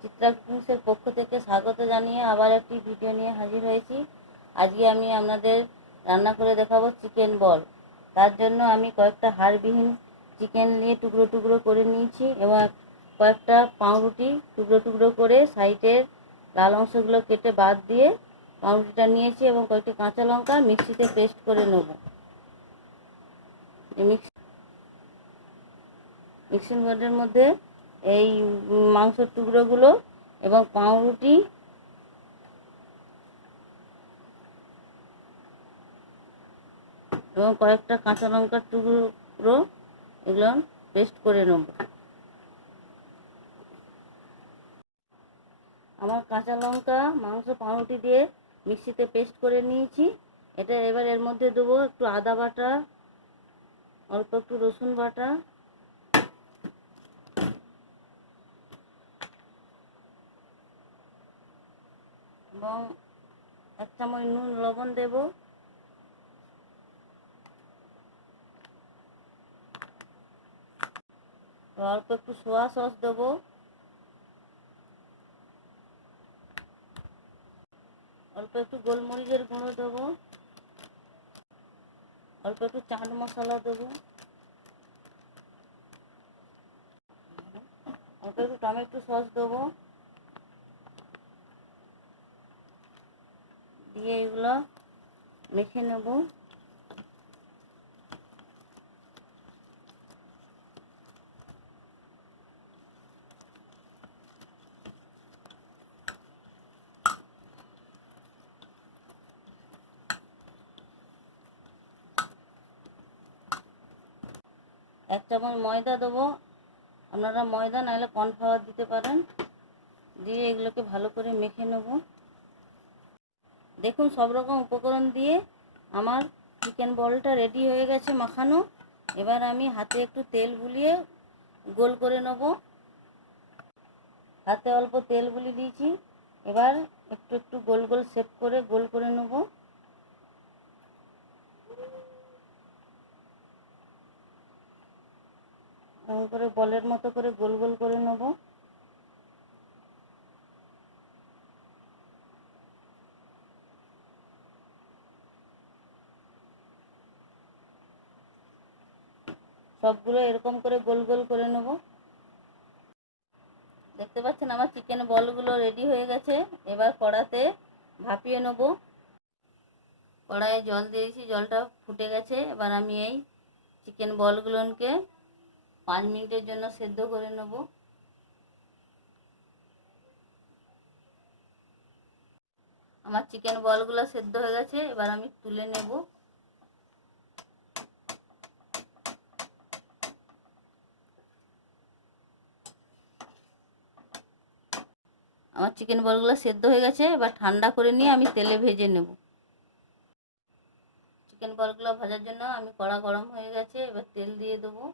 চিত্রা কুকিংসের পক্ষ থেকে স্বাগত জানিয়ে আবার একটি ভিডিও নিয়ে হাজির হয়েছি। আজকে আমি আপনাদের রান্না করে দেখাবো চিকেন বল। তার জন্য আমি কয়েকটা হাড়বিহীন চিকেন নিয়ে টুকরো টুকরো করে নিয়েছি এবং কয়েকটা পাউরুটি টুকরো টুকরো করে সাইডের লাল অংশগুলো কেটে বাদ দিয়ে পাউরুটিটা নিয়েছি এবং কয়েকটি কাঁচা লঙ্কা মিক্সিতে পেস্ট করে নেব। মিক্সিং বোর্ডের মধ্যে এই মাংসের টুকরোগুলো এবং পাউরুটি এবং কয়েকটা কাঁচা লঙ্কার টুকরো এগুলো পেস্ট করে নেব। আমার কাঁচা লঙ্কা মাংস পাউরুটি দিয়ে মিক্সিতে পেস্ট করে নিয়েছি। এটা এবার এর মধ্যে দেবো একটু আদা বাটা, অল্প একটু রসুন বাটা, এবং 1 চামচ নুন লবণ দেব। অল্প একটু সোয়া সস দেবো। অল্প একটু গোলমরিচের গুঁড়ো দেবো। অল্প একটু চাট মশলা দেবো। অল্প একটু টমেটো সস দেবো। দিয়ে এগুলো মেখে নেব। এক চামচ ময়দা দেবো। আপনারা ময়দা নাহলে কর্নফ্লাওয়ার দিতে পারেন। দিয়ে এগুলোকে ভালো করে মেখে নেব। দেখুন সব রকম উপকরণ দিয়ে আমার চিকেন বলটা রেডি হয়ে গেছে মাখানো। এবার আমি হাতে একটু তেল বুলিয়ে গোল করে নেব। হাতে অল্প তেল বুলিয়ে দিয়েছি। এবার একটু একটু গোল গোল শেপ করে গোল করে নেব। এমন করে বলের মতো করে গোল গোল করে নেব। সবগুলো এরকম করে গোল গোল করে নেব। দেখতে পাচ্ছেন আমার চিকেন বলগুলো রেডি হয়ে গেছে। এবার কড়াতে ভাপিয়ে নেব। কড়াইয়ে জল দিয়েছি, জলটা ফুটে গেছে। এবার আমি এই চিকেন বলগুলোকে 5 মিনিটের জন্য সেদ্ধ করে নেব। আমার চিকেন বলগুলো সেদ্ধ হয়ে গেছে। এবার আমি তুলে নেব। আমার চিকেন বলগুলো সেদ্ধ হয়ে গেছে। এবার ঠান্ডা করে নিয়ে আমি তেলে ভেজে নেব। চিকেন বলগুলো ভাজার জন্য আমি কড়া গরম হয়ে গেছে। এবার তেল দিয়ে দেবো।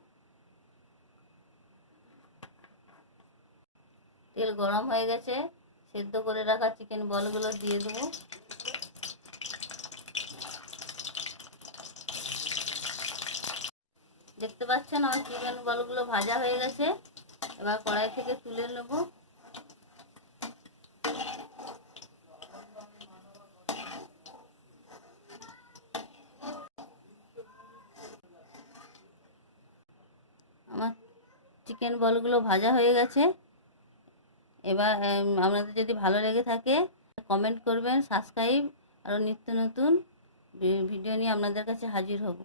তেল গরম হয়ে গেছে। সেদ্ধ করে রাখা চিকেন বলগুলো দিয়ে দেবো। দেখতে পাচ্ছেন আমার চিকেন বলগুলো ভাজা হয়ে গেছে। এবার কড়াই থেকে তুলে নেব। আমার চিকেন বলগুলো ভাজা হয়ে গেছে। এবার আপনাদের যদি ভালো লেগে থাকে কমেন্ট করবেন, সাবস্ক্রাইব, আরও নিত্য নতুন ভিডিও নিয়ে আপনাদের কাছে হাজির হব।